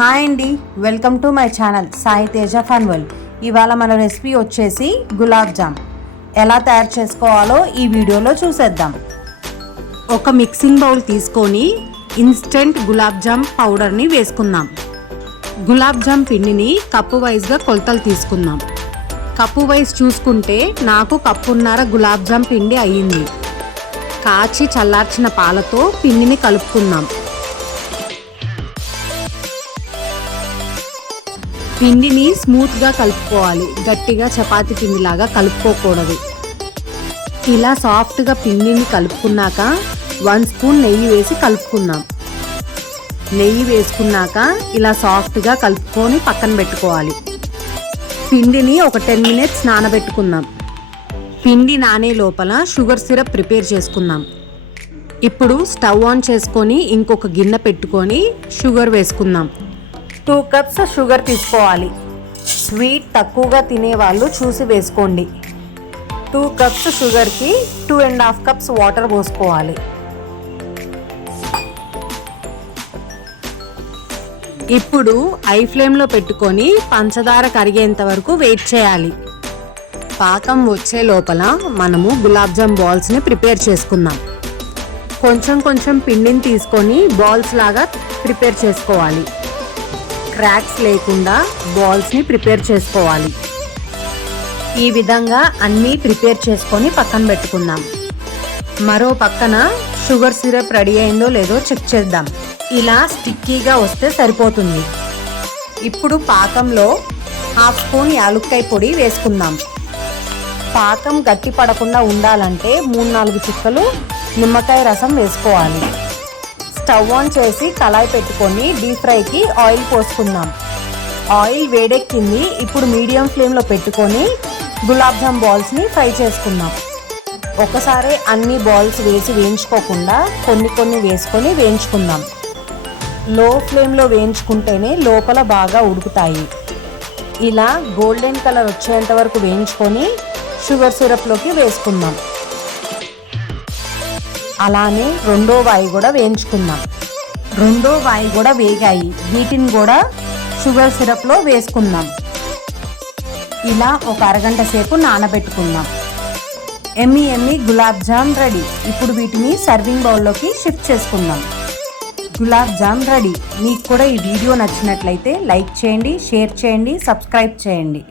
Hi అండి welcome to my channel Sai Teja fun world. ఇవాళ మన రెసిపీ వచ్చేసి గులాబ్ జామ్. ఎలా తయారు చేసుకోవాలో ఈ వీడియోలో చూసేద్దాం. ఒక మిక్సింగ్ బౌల్ తీసుకొని ఇన్స్టెంట్ గులాబ్ జామ్ పౌడర్ని వేసుకుందాం. గులాబ్ జామ్ పిండిని కప్పు వైజ్గా కొలతలు తీసుకుందాం. కప్పు వైజ్ చూసుకుంటే నాకు కప్పున్నర గులాబ్ జామ్ పిండి అయ్యింది. కాచి చల్లార్చిన పాలతో పిండిని కలుపుకుందాం. పిండిని స్మూత్గా కలుపుకోవాలి. గట్టిగా చపాతి పిండిలాగా కలుపుకోకూడదు. ఇలా సాఫ్ట్గా పిండిని కలుపుకున్నాక వన్ స్పూన్ నెయ్యి వేసి కలుపుకుందాం. నెయ్యి వేసుకున్నాక ఇలా సాఫ్ట్గా కలుపుకొని పక్కన పెట్టుకోవాలి. పిండిని ఒక టెన్ మినిట్స్ నానబెట్టుకుందాం. పిండి నానే లోపల షుగర్ సిరప్ ప్రిపేర్ చేసుకుందాం. ఇప్పుడు స్టవ్ ఆన్ చేసుకొని ఇంకొక గిన్నె పెట్టుకొని షుగర్ వేసుకుందాం. టూ కప్స్ షుగర్ తీసుకోవాలి. స్వీట్ తక్కువగా తినేవాళ్ళు చూసి వేసుకోండి. టూ కప్స్ షుగర్కి two and half cups water పోసుకోవాలి. ఇప్పుడు ఐ ఫ్లేమ్లో పెట్టుకొని పంచదార కరిగేంత వరకు వెయిట్ చేయాలి. పాకం వచ్చే లోపల మనము గులాబ్ జామ్ బాల్స్ని ప్రిపేర్ చేసుకుందాం. కొంచెం కొంచెం పిండిని తీసుకొని బాల్స్ లాగా ప్రిపేర్ చేసుకోవాలి. క్రాక్స్ లేకుండా బాల్స్ని ప్రిపేర్ చేసుకోవాలి. ఈ విధంగా అన్నీ ప్రిపేర్ చేసుకొని పక్కన పెట్టుకుందాం. మరో పక్కన షుగర్ సిరప్ రెడీ అయిందో లేదో చెక్ చేద్దాం. ఇలా స్టిక్కీగా వస్తే సరిపోతుంది. ఇప్పుడు పాకంలో హాఫ్ స్పూన్ యాలుక్కాయ పొడి వేసుకుందాం. పాకం గట్టి పడకుండా ఉండాలంటే మూడు నాలుగు చుక్కలు నిమ్మకాయ రసం వేసుకోవాలి. స్టవ్ ఆన్ చేసి కళాయి పెట్టుకొని డీప్ ఫ్రైకి ఆయిల్ పోసుకుందాం. ఆయిల్ వేడెక్కింది. ఇప్పుడు మీడియం ఫ్లేమ్లో పెట్టుకొని గులాబ్ జామ్ బాల్స్ని ఫ్రై చేసుకుందాం. ఒకసారి అన్ని బాల్స్ వేసి వేయించుకోకుండా కొన్ని కొన్ని వేసుకొని వేయించుకుందాం. లో ఫ్లేమ్లో వేయించుకుంటేనే లోపల బాగా ఉడుకుతాయి. ఇలా గోల్డెన్ కలర్ వచ్చేంత వరకు వేయించుకొని షుగర్ సిరప్లోకి వేసుకుందాం. అలానే రెండో వాయి కూడా వేయించుకుందాం. రెండో వాయి కూడా వేగాయి. వీటిని కూడా షుగర్ సిరప్లో వేసుకుందాం. ఇలా ఒక అరగంట సేపు నానబెట్టుకుందాం. ఎమ్మి ఎమ్మి గులాబ్ జామ్ రెడీ. ఇప్పుడు వీటిని సర్వింగ్ బౌల్లోకి షిఫ్ట్ చేసుకుందాం. గులాబ్ జామ్ రెడీ. మీకు కూడా ఈ వీడియో నచ్చినట్లయితే లైక్ చేయండి షేర్ చేయండి సబ్స్క్రైబ్ చేయండి.